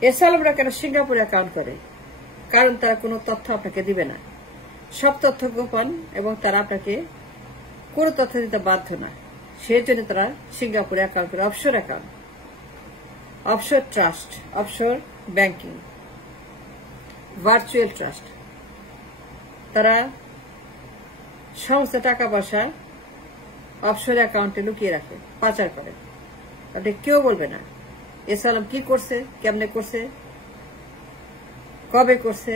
এসালামরা কেন সিঙ্গাপুরে অ্যাকাউন্ট করে? কারণ তারা কোনো তথ্য আপনাকে দিবে না, সব তথ্য গোপন এবং তারা আপনাকে কোনো তথ্য দিতে বাধ্য না। সেই জন্য তারা সিঙ্গাপুরে অ্যাকাউন্ট করে। Offshore account, offshore trust, offshore banking, virtual trust, তারা সমস্ত টাকা পয়সা অফশোর অ্যাকাউন্টে লুকিয়ে রাখে, পাচার করে। আপনি কেউ বলবে না এসালাম কি করছে, কেমনে করছে, কবে করছে,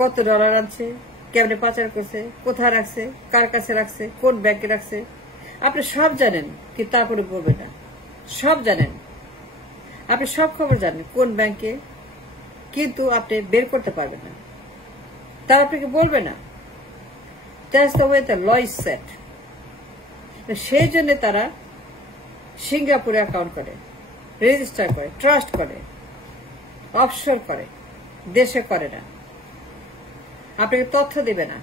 কত ডলার আনছে, কেমনে পাচার করছে, কোথায় রাখছে, কার কাছে রাখছে, কোন ব্যাংকে রাখছে, আপনি সব জানেন। কি তারপরে বলবে না? সব জানেন, আপনি সব খবর জানেন কোন ব্যাংকে, কিন্তু আপনি বের করতে পারবেন না। তারা আপনাকে বলবে না। That's the way the law is set. সেই জন্য তারা সিঙ্গাপুরে অ্যাকাউন্ট করে, রেজিস্টার করে, ট্রাস্ট করে, অফশোর করে, দেশে করে না। আপনাকে তথ্য দিবে না,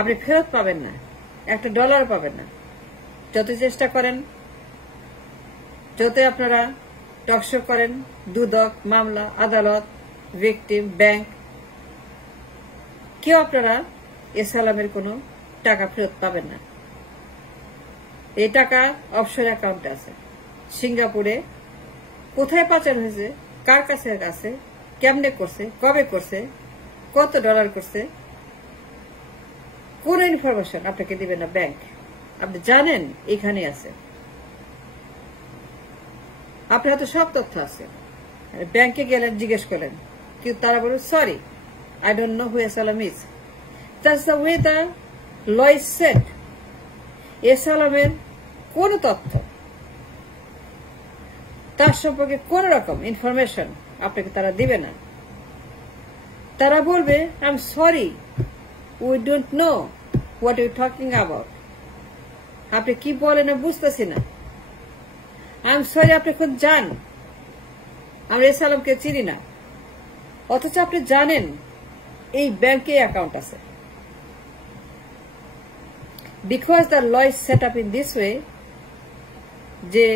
আপনি ফেরত পাবেন না, একটা ডলার পাবেন না। যত চেষ্টা করেন, যতই আপনারা টকশো করেন, দুদক, মামলা, আদালত, ভিকটিম, ব্যাংক, কেউ আপনারা এসালামের কোনো টাকা ফেরত পাবেন না। এই টাকা অফশোর অ্যাকাউন্টে আছে সিঙ্গাপুরে। কোথায় পাচার হয়েছে, কার কাছে আছে, কেমনে করছে, কবে করছে, কত ডলার করছে, কোন ইনফরমেশন আপনাকে দিবে না ব্যাংক। আপনি জানেন এখানে আছে, আপনার হাতে সব তথ্য আছে। ব্যাংকে গেলেন, জিজ্ঞেস করলেন, কিন্তু তারা বলল sorry, I don't know who S Alam is. That's the way the law is set. এসালামের কোন তথ্য, তার সম্পর্কে কোন রকম ইনফরমেশন আপনাকে তারা দিবে না। তারা বলবে I am sorry, we don't know what you talking about. আপনি কি বলেন বুঝতেছি না। আই এম সরি, আপনি খুব জান আমরা এসালামকে চিনি না, অথচ আপনি জানেন এই ব্যাংকে অ্যাকাউন্ট আছে। Because the law is set up in this way, যে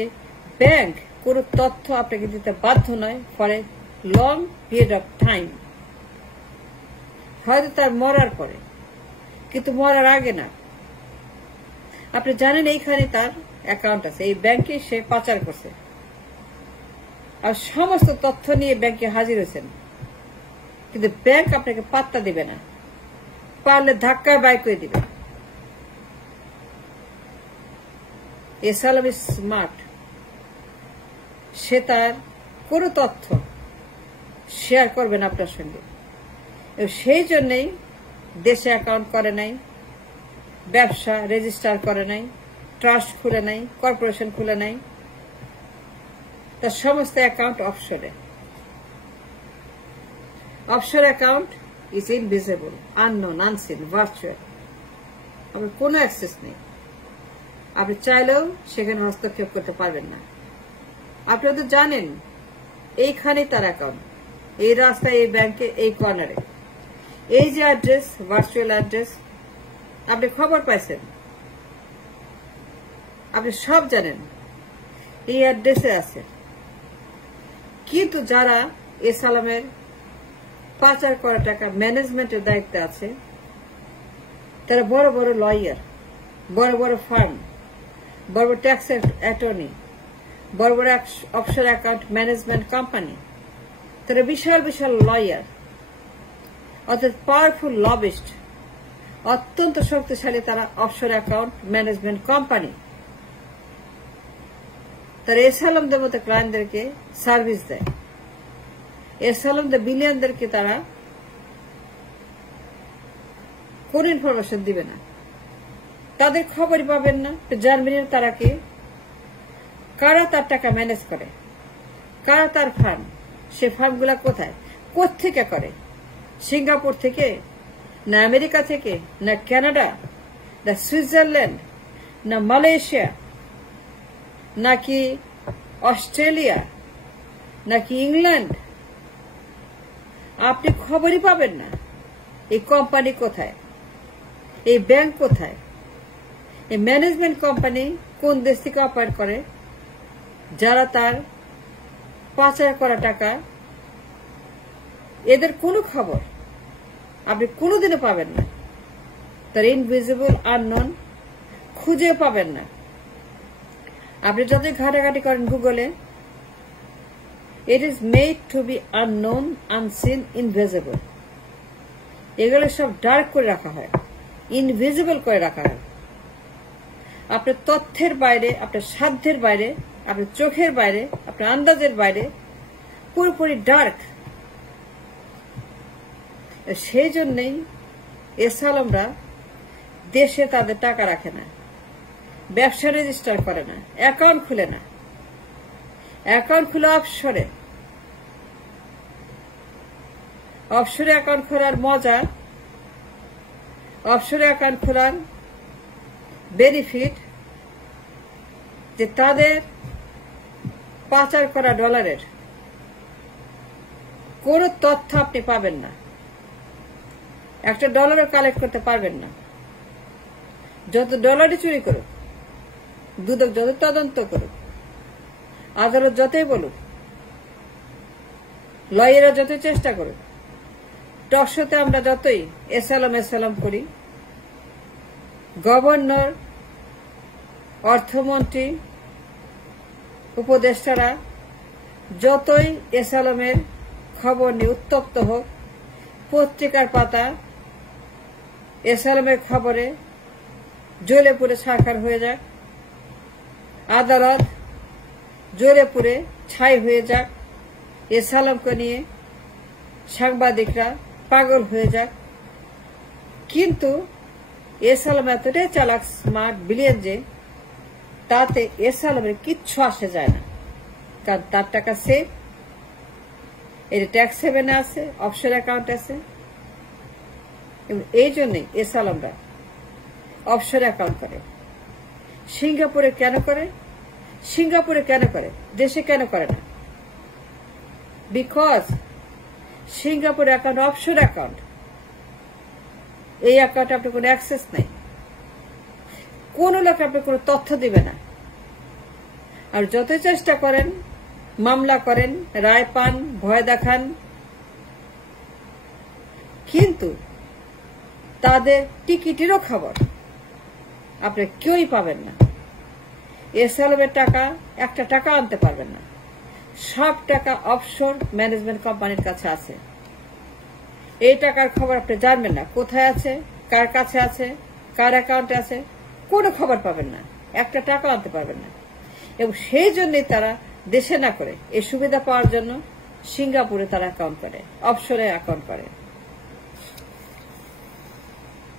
ব্যাংক কোন তথ্য আপনাকে দিতে বাধ্য নয় for a long period of time. হয়তো তার মরার পরে, কিন্তু মরার আগে না। আপনি জানেন এইখানে তার অ্যাকাউন্ট আছে, এই ব্যাংকে সে পাচার করছে, আর সমস্ত তথ্য নিয়ে ব্যাংকে হাজির হয়েছেন, কিন্তু ব্যাংক আপনাকে পাত্তা দিবে না, পারলে ধাক্কায় বাই করে দিবে। এসালাম ইজ স্মার্ট, সে তার কোনো তথ্য শেয়ার করবে না আপনার সঙ্গে। সেই জন্যই দেশে অ্যাকাউন্ট করে নাই, ব্যবসা রেজিস্টার করে নাই, ট্রাস্ট খুলে নাই, কর্পোরেশন খুলে নাই, তার সমস্ত অ্যাকাউন্ট অফশোরে। Offshore account is invisible, unknown, unseen, virtual. আপনার কোনো অ্যাক্সেস নেই, আপনি চাইলেও সেখানে হস্তক্ষেপ করতে পারবেন না। আপনি তো জানেন এইখানে তার অ্যাকাউন্ট, এই রাস্তায়, এই ব্যাংকে, এই কর্নারে, এই যে অ্যাড্রেস, ভার্চুয়াল অ্যাড্রেস, আপনি খবর পাইছেন, আপনি সব জানেন এই অ্যাড্রেসে আছে। কিন্তু যারা এসালামের পাচার করা টাকা ম্যানেজমেন্টের দায়িত্বে আছে, তারা বড় বড় লয়ার, বড় বড় ফার্ম, বড় বড় ট্যাক্স অ্যাটর্নি, বড় বড় অফশোর অ্যাকাউন্ট ম্যানেজমেন্ট কোম্পানি, তারা বিশাল বিশাল লয়ার, অর্থাৎ পাওয়ারফুল লবিস্ট, অত্যন্ত শক্তিশালী তারা অফশোর অ্যাকাউন্ট ম্যানেজমেন্ট কোম্পানি। তারা এসালামদের মতো ক্লায়েন্টদেরকে সার্ভিস দেয়, এসালামদের বিলিয়নদেরকে তারা কোন ইনফরমেশন দিবে না, তাদের খবরই পাবেন না। জার্মানির তারাকে, কারা তার টাকা ম্যানেজ করে, কারা তার ফার্ম, সে ফার্মগুলা কোথায়, কোত্থেকে করে, সিঙ্গাপুর থেকে না আমেরিকা থেকে, না কানাডা, না সুইজারল্যান্ড, না মালয়েশিয়া, নাকি অস্ট্রেলিয়া, নাকি ইংল্যান্ড, আপনি খবরই পাবেন না। এই কোম্পানি কোথায়, এই ব্যাংক কোথায়, এই ম্যানেজমেন্ট কোম্পানি কোন দেশ থেকে অপারেট করে, যারা তার পাচার করা টাকা, এদের কোনো খবর আপনি কোনোদিনও পাবেন না। তার ইনভিজিবল আননোন খুঁজে পাবেন না। আপনি যতই ঘাটাঘাটি করেন গুগলে, it is made to be unknown, unseen, invisible. এগুলো সব ডার্ক করে রাখা হয়, ইনভিজিবল করে রাখা হয়। আপনার তথ্যের বাইরে, আপনার সাধ্যের বাইরে, আপনার চোখের বাইরে, আপনার আন্দাজের বাইরে, পুরোপুরি ডার্ক। সেই জন্যই এসালামরা দেশে তাদের টাকা রাখে না, ব্যবসা রেজিস্টার করে না, অ্যাকাউন্ট খুলে না। অ্যাকাউন্ট খুলে অফশোরে। অফশোরে অ্যাকাউন্ট খোলার মজা, অফশোরে অ্যাকাউন্ট খোলার বেনিফিট যে তাদের পাচার করা ডলারের কোনো তথ্য আপনি পাবেন না। একটা ডলারও কালেক্ট করতে পারবেন না। যত ডলারই চুরি করুক, দুদক যত তদন্ত করুক, আদালত যতই বলুক, লয়াররা যতই চেষ্টা করুক, টকশোতে আমরা যতই এসালাম করি, গভর্নর, অর্থমন্ত্রী, উপদেষ্টারা যতই এসালামের খবর নিয়ে উত্তপ্ত হোক, পত্রিকার পাতা এসালামের খবরে জ্বলে পুড়ে ছারখার হয়ে যাক, আদালত জ্বলে পুড়ে ছাই হয়ে যাক, এসালামকে নিয়ে সাংবাদিকরা পাগল হয়ে যাক, কিন্তু এসালাম এতটাই চালাক, স্মার্ট, ব্রিলিয়েন্ট যে তাতে এসালামের কিচ্ছু আসে যায় না। কারণ তার টাকা সেফ, এর ট্যাক্স হেভেনে আছে, অফশোর অ্যাকাউন্ট আছে। এই জন্যই এসালামরা অফশোর অ্যাকাউন্ট করে। সিঙ্গাপুরে কেন করে? সিঙ্গাপুরে কেন করে, দেশে কেন করে না? Because Singapore account offshore account. এই অ্যাকাউন্টে আপনার কোনো অ্যাক্সেস নেই, কোন লোক আপনার কোনো তথ্য দিবে না। আর যতই চেষ্টা করেন, মামলা করেন, রায় পান, ভয় দেখান, কিন্তু তাদের টিকিটেরও খবর আপনি কেউই পাবেন না। এসালামের টাকা একটা টাকা আনতে পারবেন না। সব টাকা অফশোর ম্যানেজমেন্ট কোম্পানির কাছে আছে। এই টাকার খবর আপনি জানবেন না, কোথায় আছে, কার কাছে আছে, কার অ্যাকাউন্টে আছে, কোনো খবর পাবেন না, একটা টাকা আনতে পারবেন না। এবং সেই জন্যই তারা দেশে না করে এই সুবিধা পাওয়ার জন্য সিঙ্গাপুরে তারা অ্যাকাউন্ট করে, অফশোরে অ্যাকাউন্ট করে।